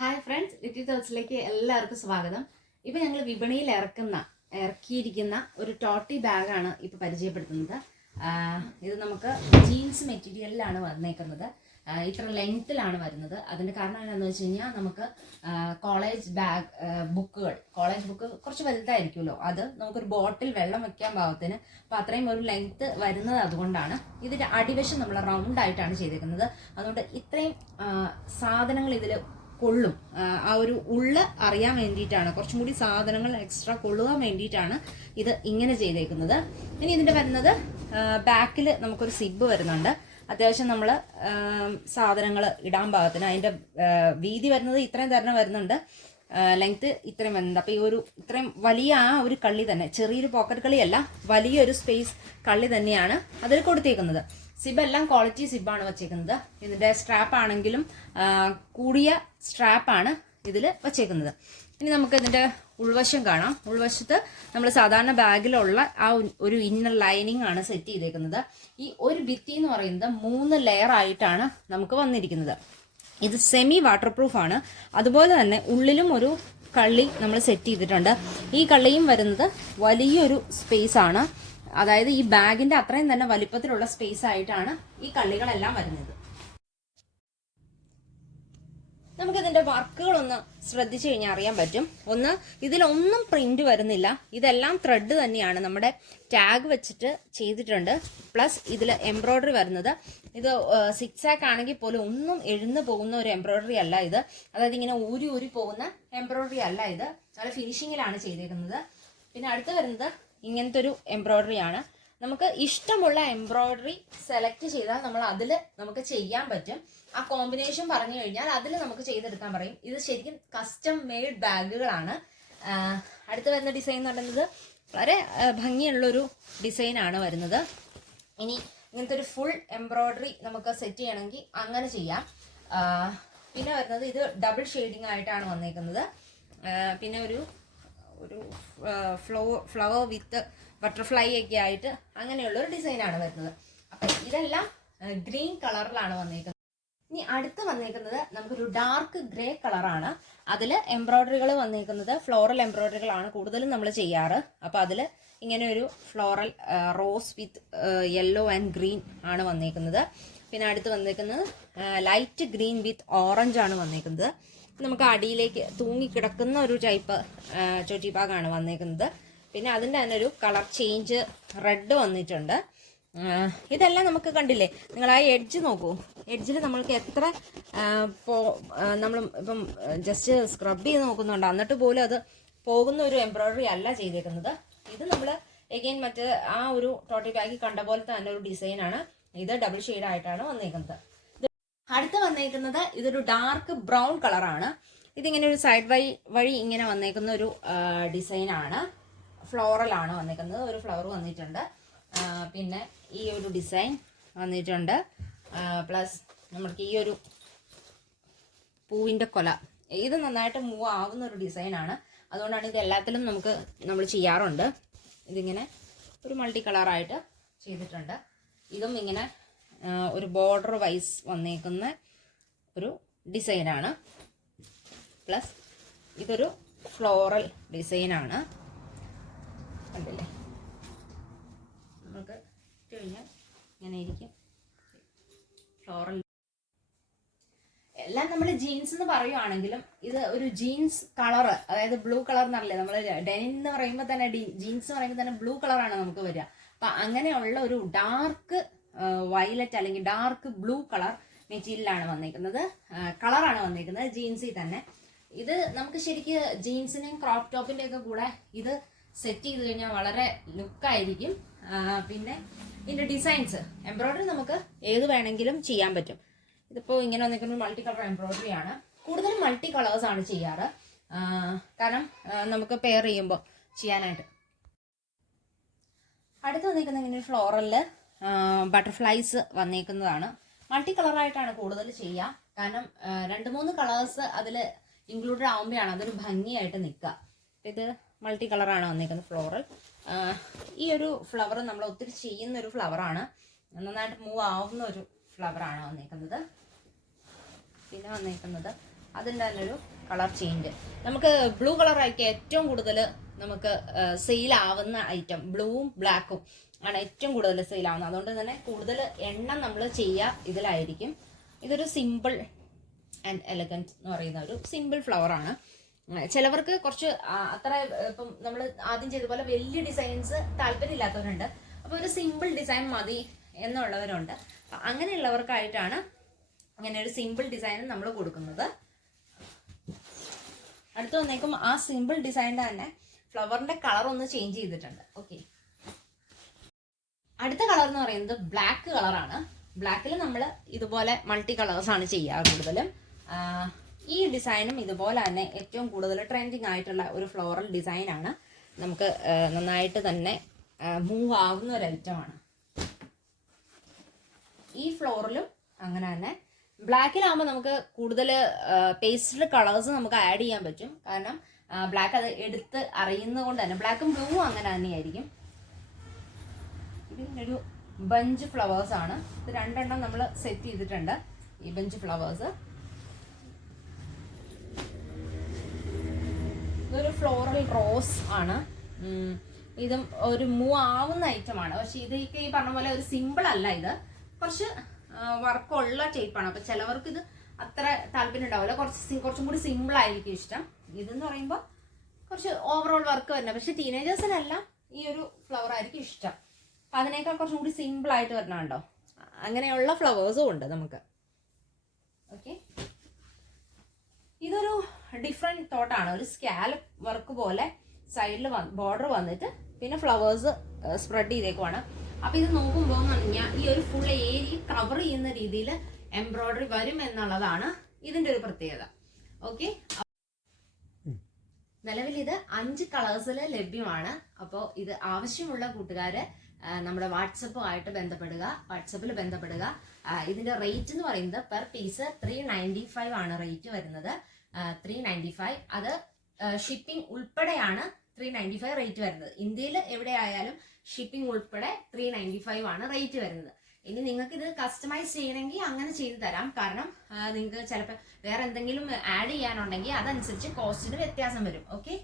Hi friends little തോട്ട്സിലേക്ക് എല്ലാവർക്കും സ്വാഗതം. ഇപ്പം ഞങ്ങൾ വിപണിയിൽ ഇറക്കുന്ന ഇറക്കിയിരിക്കുന്ന ഒരു ടോട്ടി ബാഗാണ് ഇപ്പോൾ പരിചയപ്പെടുത്തുന്നത്. ഇത് നമുക്ക് ജീൻസ് മെറ്റീരിയലിലാണ് വന്നേക്കുന്നത്. ഇത്ര ലെങ്ത്തിലാണ് വരുന്നത്. അതിന്റെ കാരണം എന്താണെന്ന് വെച്ച് കഴിഞ്ഞാൽ നമുക്ക് കോളേജ് ബാഗ് ബുക്കുകൾ കോളേജ് ബുക്ക് കുറച്ച് വലുതായിരിക്കുമല്ലോ. അത് നമുക്കൊരു ബോട്ടിൽ വെള്ളം വെക്കാൻ പാകത്തിന് അപ്പോൾ അത്രയും ഒരു ലെങ്ത്ത് വരുന്നത് അതുകൊണ്ടാണ്. ഇതിന്റെ അടിവശം നമ്മൾ റൗണ്ട് ആയിട്ടാണ് ചെയ്തേക്കുന്നത്. അതുകൊണ്ട് ഇത്രയും സാധനങ്ങൾ ഇതിൽ കൊള്ളും. ആ, ഒരു ഉള്ള അറിയാൻ വേണ്ടിയിട്ടാണ്. കുറച്ചും കൂടി സാധനങ്ങൾ എക്സ്ട്രാ കൊള്ളുവാൻ വേണ്ടിയിട്ടാണ് ഇത് ഇങ്ങനെ ചെയ്തേക്കുന്നത്. ഇനി ഇതിന്റെ വരുന്നത് ബാക്കിൽ നമുക്കൊരു സിബ് വരുന്നുണ്ട്. അത്യാവശ്യം നമ്മൾ സാധനങ്ങൾ ഇടാൻ ഭാഗത്തിന് അതിന്റെ വീതി വരുന്നത് ഇത്രയും തരണം വരുന്നുണ്ട്. ലെങ്ത് ഇത്രയും വരുന്നുണ്ട്. അപ്പോൾ ഈ ഒരു ഇത്രയും വലിയ ആ ഒരു കള്ളി തന്നെ ചെറിയൊരു പോക്കറ്റ് കളിയല്ല വലിയൊരു സ്പേസ് കള്ളി തന്നെയാണ് അതിൽ കൊടുത്തേക്കുന്നത്. സിബ് എല്ലാം ക്വാളിറ്റി സിബാണ് വച്ചേക്കുന്നത്. ഇതിന്റെ സ്ട്രാപ്പ് ആണെങ്കിലും കൂടിയ സ്ട്രാപ്പാണ് ഇതിൽ വച്ചേക്കുന്നത്. ഇനി നമുക്ക് ഇതിന്റെ ഉൾവശം കാണാം. ഉൾവശത്ത് നമ്മൾ സാധാരണ ബാഗിലുള്ള ആ ഒരു ഇന്നർ ലൈനിങ് ആണ് സെറ്റ് ചെയ്തേക്കുന്നത്. ഈ ഒരു ഭിത്തി എന്ന് പറയുന്നത് മൂന്ന് ലെയർ ആയിട്ടാണ് നമുക്ക് വന്നിരിക്കുന്നത്. ഇത് സെമി വാട്ടർ പ്രൂഫ് ആണ്. അതുപോലെ തന്നെ ഉള്ളിലും ഒരു കള്ളി നമ്മൾ സെറ്റ് ചെയ്തിട്ടുണ്ട്. ഈ കള്ളിയും വരുന്നത് വലിയൊരു സ്പേസ് ആണ്. അതായത് ഈ ബാഗിന്റെ അത്രയും തന്നെ വലിപ്പത്തിലുള്ള സ്പേസ് ആയിട്ടാണ് ഈ കള്ളികളെല്ലാം വരുന്നത്. നമുക്ക് നമുക്കിതിന്റെ വർക്കുകളൊന്ന് ശ്രദ്ധിച്ചു കഴിഞ്ഞാൽ അറിയാൻ പറ്റും. ഒന്ന് ഇതിലൊന്നും പ്രിന്റ് വരുന്നില്ല. ഇതെല്ലാം ത്രെഡ് തന്നെയാണ് നമ്മുടെ ടാഗ് വെച്ചിട്ട് ചെയ്തിട്ടുണ്ട്. പ്ലസ് ഇതിൽ എംബ്രോയ്ഡറി വരുന്നത്. ഇത് സിക്സ് ആക്ക് ആണെങ്കിൽ പോലും ഒന്നും എഴുന്നു പോകുന്ന ഒരു എംബ്രോയ്ഡറി അല്ല ഇത്. അതായത് ഇങ്ങനെ ഊരി ഊരി പോകുന്ന എംബ്രോയ്ഡറി അല്ല ഇത്. നല്ല ഫിനിഷിങ്ങിലാണ് ചെയ്തിരുന്നത് പിന്നെ അടുത്ത് വരുന്നത് ഇങ്ങനത്തെ ഒരു എംബ്രോയ്ഡറി ആണ്. നമുക്ക് ഇഷ്ടമുള്ള എംബ്രോയ്ഡറി സെലക്ട് ചെയ്താൽ നമ്മൾ അതിൽ നമുക്ക് ചെയ്യാൻ പറ്റും. ആ കോമ്പിനേഷൻ പറഞ്ഞു കഴിഞ്ഞാൽ അതിൽ നമുക്ക് ചെയ്തെടുക്കാൻ പറയും. ഇത് ശരിക്കും കസ്റ്റം മെയ്ഡ് ബാഗുകളാണ് അടുത്ത് വരുന്ന ഡിസൈൻ എന്ന് പറയുന്നത് വളരെ ഭംഗിയുള്ളൊരു ഡിസൈനാണ് വരുന്നത്. ഇനി ഇങ്ങനത്തെ ഒരു ഫുൾ എംബ്രോയ്ഡറി നമുക്ക് സെറ്റ് ചെയ്യണമെങ്കിൽ അങ്ങനെ ചെയ്യാം. പിന്നെ വരുന്നത് ഇത് ഡബിൾ ഷെയ്ഡിങ് ആയിട്ടാണ് വന്നേക്കുന്നത്. പിന്നെ ഒരു ഒരു ഫ്ലോ ഫ്ലവർ വിത്ത് ബട്ടർഫ്ലൈ ഒക്കെ ആയിട്ട് അങ്ങനെയുള്ള ഒരു ഡിസൈനാണ് വരുന്നത്. അപ്പം ഇതെല്ലാം ഗ്രീൻ കളറിലാണ് വന്നേക്കുന്നത്. ഇനി അടുത്ത് വന്നേക്കുന്നത് നമുക്കൊരു ഡാർക്ക് ഗ്രേ കളറാണ് അതിൽ എംബ്രോയ്ഡറികൾ വന്നേക്കുന്നത് ഫ്ലോറൽ എംബ്രോയ്ഡറികളാണ് കൂടുതലും നമ്മൾ ചെയ്യാറ്. അപ്പോൾ അതിൽ ഇങ്ങനെ ഒരു floral rose with yellow and green ആണ് വന്നേക്കുന്നത്. പിന്നെ അടുത്ത് വന്നേക്കുന്നത് ലൈറ്റ് ഗ്രീൻ വിത്ത് ഓറഞ്ച് ആണ് വന്നേക്കുന്നത്. നമുക്ക് അടിയിലേക്ക് തൂങ്ങിക്കിടക്കുന്ന ഒരു ടൈപ്പ് ചോറ്റിപ്പാകാണ് വന്നേക്കുന്നത്. പിന്നെ അതിന്റെ തന്നെ ഒരു കളർ ചേഞ്ച് റെഡ് വന്നിട്ടുണ്ട്. ഇതെല്ലാം നമുക്ക് കണ്ടില്ലേ? നിങ്ങൾ ആ എഡ്ജ് നോക്കൂ എഡ്ജിൽ നമ്മൾക്ക് എത്ര നമ്മൾ ഇപ്പം ജസ്റ്റ് സ്ക്രബ് ചെയ്ത് നോക്കുന്നുണ്ട്. എന്നിട്ട് പോലും അത് പോകുന്ന ഒരു എംബ്രോയിഡറി അല്ല ചെയ്തേക്കുന്നത്. ഇത് നമ്മൾ എഗെയിൻ മറ്റ് ആ ഒരു ടോട്ടി ബാഗിൽ കണ്ട പോലത്തെ തന്നെ ഒരു ഡിസൈനാണ് ഇത് ഡബിൾ ഷെയ്ഡായിട്ടാണ് വന്നേക്കുന്നത്. അടുത്ത് വന്നേക്കുന്നത് ഇതൊരു ഡാർക്ക് ബ്രൗൺ കളറാണ് ഇതിങ്ങനെ ഒരു സൈഡ് വൈ വഴി ഇങ്ങനെ വന്നേക്കുന്ന ഒരു ഡിസൈനാണ് ഫ്ലോറലാണ് വന്നേക്കുന്നത്. ഒരു ഫ്ലവർ വന്നിട്ടുണ്ട്. പിന്നെ ഈ ഒരു ഡിസൈൻ വന്നിട്ടുണ്ട്. പ്ലസ് നമുക്ക് ഈ ഒരു പൂവിന്റെ കൊല. ഇത് നന്നായിട്ട് മൂവ് ആവുന്ന ഒരു ഡിസൈനാണ് അതുകൊണ്ടാണ് ഇത് എല്ലാത്തിലും നമുക്ക് നമ്മൾ ചെയ്യാറുണ്ട്. ഇതിങ്ങനെ ഒരു മൾട്ടി കളറായിട്ട് ചെയ്തിട്ടുണ്ട്. ഇതും ഇങ്ങനെ ഒരു ബോർഡർ വൈസ് വന്നേക്കുന്ന ഒരു ഡിസൈനാണ് പ്ലസ് ഇതൊരു ഫ്ലോറൽ ഡിസൈനാണ് കണ്ടില്ലേ? നമുക്ക് ഇങ്ങനെ ഇരിക്കും. ഫ്ലോറൽ എല്ലാം നമ്മൾ ജീൻസ് എന്ന് പറയുവാണെങ്കിലും ഇത് ഒരു ജീൻസ് കളർ അതായത് ബ്ലൂ കളർ എന്നല്ലേ നമ്മൾ ഡെനിൻ എന്ന് പറയുമ്പോൾ തന്നെ ജീൻസ് എന്ന് പറയുമ്പോൾ തന്നെ ബ്ലൂ കളറാണ് നമുക്ക് വരിക. അപ്പൊ അങ്ങനെയുള്ള ഒരു ഡാർക്ക് വയലറ്റ് അല്ലെങ്കിൽ ഡാർക്ക് ബ്ലൂ കളർ മെറ്റീരിയലാണ് വന്നിരിക്കുന്നത് കളറാണ് വന്നിരിക്കുന്നത് ജീൻസിൽ തന്നെ. ഇത് നമുക്ക് ശരിക്ക് ജീൻസിന്റെയും ക്രോപ്പ് ടോപ്പിന്റെ ഒക്കെ കൂടെ ഇത് സെറ്റ് ചെയ്ത് കഴിഞ്ഞാൽ വളരെ ലുക്കായിരിക്കും. പിന്നെ ഇതിന്റെ ഡിസൈൻസ് എംബ്രോയ്ഡറി നമുക്ക് ഏത് വേണമെങ്കിലും ചെയ്യാൻ പറ്റും. ഇതിപ്പോൾ ഇങ്ങനെ വന്നിരിക്കുന്നത് മൾട്ടി കളർ എംബ്രോയ്ഡറി ആണ്. കൂടുതലും മൾട്ടി കളേഴ്സ് ആണ് ചെയ്യാറ്. കാരണം നമുക്ക് പെയർ ചെയ്യുമ്പോൾ ചെയ്യാനായിട്ട്. അടുത്ത് വന്നിരിക്കുന്ന ഇങ്ങനെ ഫ്ലോറലിൽ. ബട്ടർഫ്ലൈസ് വന്നേക്കുന്നതാണ്. മൾട്ടി കളറായിട്ടാണ് കൂടുതൽ ചെയ്യുക. കാരണം രണ്ട് മൂന്ന് കളേഴ്സ് അതിൽ ഇൻക്ലൂഡഡ് ആകുമ്പോഴാണ് അതൊരു ഭംഗിയായിട്ട് നിൽക്കുക. ഇത് മൾട്ടി കളറാണ് വന്നേക്കുന്നത് ഫ്ലോറൽ ഈ ഒരു ഫ്ലവർ നമ്മൾ ഒത്തിരി ചെയ്യുന്ന ഒരു ഫ്ലവറാണ് നന്നായിട്ട് മൂവ് ആവുന്ന ഒരു ഫ്ലവറാണ് വന്നേക്കുന്നത്. പിന്നെ വന്നേക്കുന്നത് അതിന്റെ തന്നെ ഒരു കളർ ചേഞ്ച് നമുക്ക് ബ്ലൂ കളറായിരിക്കും ഏറ്റവും കൂടുതൽ നമുക്ക് സെയിൽ ആവുന്ന ഐറ്റം ബ്ലൂവും ബ്ലാക്കും ആണ് ഏറ്റവും കൂടുതൽ സെയിൽ ആവുന്നത് അതുകൊണ്ട് തന്നെ കൂടുതൽ എണ്ണം നമ്മൾ ചെയ്യുക ഇതിലായിരിക്കും. ഇതൊരു സിമ്പിൾ ആൻഡ് എലഗന്റ് എന്ന് പറയുന്ന ഒരു സിമ്പിൾ ഫ്ലവർ ആണ്. ചിലവർക്ക് കുറച്ച് അത്ര ഇപ്പം നമ്മൾ ആദ്യം ചെയ്ത പോലെ വലിയ ഡിസൈൻസ് താല്പര്യമില്ലാത്തവരുണ്ട്. അപ്പോൾ ഒരു സിമ്പിൾ ഡിസൈൻ മതി എന്നുള്ളവരുണ്ട്. അങ്ങനെയുള്ളവർക്കായിട്ടാണ് അങ്ങനെ ഒരു സിമ്പിൾ ഡിസൈൻ നമ്മൾ കൊടുക്കുന്നത്. അടുത്ത് വന്നേക്കും ആ സിമ്പിൾ ഡിസൈൻ തന്നെ. ഫ്ലവറിന്റെ കളർ ഒന്ന് ചേഞ്ച് ചെയ്തിട്ടുണ്ട്. ഓക്കെ. അടുത്ത കളർ എന്ന് പറയുന്നത് ബ്ലാക്ക് കളറാണ് ബ്ലാക്കിൽ നമ്മൾ ഇതുപോലെ മൾട്ടി കളേഴ്സ് ആണ് ചെയ്യുക കൂടുതലും. ഈ ഡിസൈനും ഇതുപോലെ തന്നെ ഏറ്റവും കൂടുതൽ ട്രെൻഡിങ് ആയിട്ടുള്ള ഒരു ഫ്ലോറൽ ഡിസൈൻ ആണ്. നമുക്ക് നന്നായിട്ട് തന്നെ മൂവ് ആവുന്ന ഒരു ഐറ്റമാണ് ഈ ഫ്ലോറിലും അങ്ങനെ തന്നെ. ബ്ലാക്കിലാകുമ്പോൾ നമുക്ക് കൂടുതൽ പേസ്റ്റഡ് കളേഴ്സ് നമുക്ക് ആഡ് ചെയ്യാൻ പറ്റും. കാരണം ബ്ലാക്ക് അത് എടുത്ത് അറിയുന്നത് കൊണ്ട് തന്നെ ബ്ലാക്കും ബ്ലൂവും അങ്ങനെ തന്നെയായിരിക്കും. ഇതിനൊരു ബഞ്ച് ഫ്ലവേഴ്സ് ആണ്. ഇത് രണ്ടെണ്ണം നമ്മൾ സെറ്റ് ചെയ്തിട്ടുണ്ട്. ഈ ബഞ്ച് ഫ്ലവേഴ്സ് ഇതൊരു ഫ്ലോറൽ റോസ് ആണ്. ഇതും ഒരു മൂവ് ആവുന്ന ഐറ്റം ആണ്. പക്ഷെ ഇത് ഈ പറഞ്ഞ പോലെ ഒരു സിമ്പിൾ അല്ല ഇത്. കുറച്ച് വർക്കുള്ള ടൈപ്പാണ് അപ്പൊ ചിലവർക്ക് ഇത് അത്ര താല്പര്യം ഉണ്ടാവില്ല. കുറച്ച് കുറച്ചും കൂടി സിമ്പിൾ ആയിരിക്കും ഇഷ്ടം. ഇതെന്ന് പറയുമ്പോൾ കുറച്ച് ഓവറോൾ വർക്ക് വരണം പക്ഷെ ടീനേജേഴ്സിനെല്ലാം ഈ ഒരു ഫ്ലവർ ആയിരിക്കും ഇഷ്ടം. അപ്പം അതിനേക്കാൾ കുറച്ചും കൂടി സിമ്പിൾ ആയിട്ട് വരണുണ്ടോ അങ്ങനെയുള്ള ഫ്ലവേഴ്സും ഉണ്ട് നമുക്ക്. ഓക്കെ ഇതൊരു ഡിഫറെന്റ് തോട്ടാണ് ഒരു സ്കാലപ്പ് വർക്ക് പോലെ സൈഡിൽ ബോർഡർ വന്നിട്ട് പിന്നെ ഫ്ലവേഴ്സ് സ്പ്രെഡ് ചെയ്തേക്കുവാണ്. അപ്പോൾ ഇത് നോക്കുമ്പോൾ എന്ന് പറഞ്ഞാൽ ഈ ഒരു ഫുൾ ഏരിയ കവർ ചെയ്യുന്ന രീതിയിൽ എംബ്രോയ്ഡറി വരും എന്നുള്ളതാണ് ഇതിന്റെ ഒരു പ്രത്യേകത. ഓക്കെ നിലവിൽ ഇത് അഞ്ച് കളേഴ്സിൽ ലഭ്യമാണ്. അപ്പോൾ ഇത് ആവശ്യമുള്ള കൂട്ടുകാർ നമ്മുടെ വാട്സപ്പുമായിട്ട് ബന്ധപ്പെടുക വാട്സപ്പിൽ ബന്ധപ്പെടുക. ഇതിന്റെ റേറ്റ് എന്ന് പറയുന്നത് per piece three ninety five ആണ് റേറ്റ് വരുന്നത്. ത്രീ നയന്റി ഫൈവ് അത് ഷിപ്പിംഗ് ഉൾപ്പെടെയാണ് ത്രീ നയന്റി ഫൈവ് റേറ്റ് വരുന്നത്. ഇന്ത്യയിൽ എവിടെ ആയാലും ഷിപ്പിംഗ് ഉൾപ്പെടെ ത്രീ നയന്റി ഫൈവ് ആണ് റേറ്റ് വരുന്നത്. ഇനി നിങ്ങൾക്ക് ഇത് കസ്റ്റമൈസ് ചെയ്യണമെങ്കിൽ അങ്ങനെ ചെയ്തു തരാം. കാരണം നിങ്ങൾക്ക് ചിലപ്പോൾ വേറെ എന്തെങ്കിലും ആഡ് ചെയ്യാനുണ്ടെങ്കിൽ അതനുസരിച്ച് കോസ്റ്റിന് വ്യത്യാസം വരും. ഓക്കെ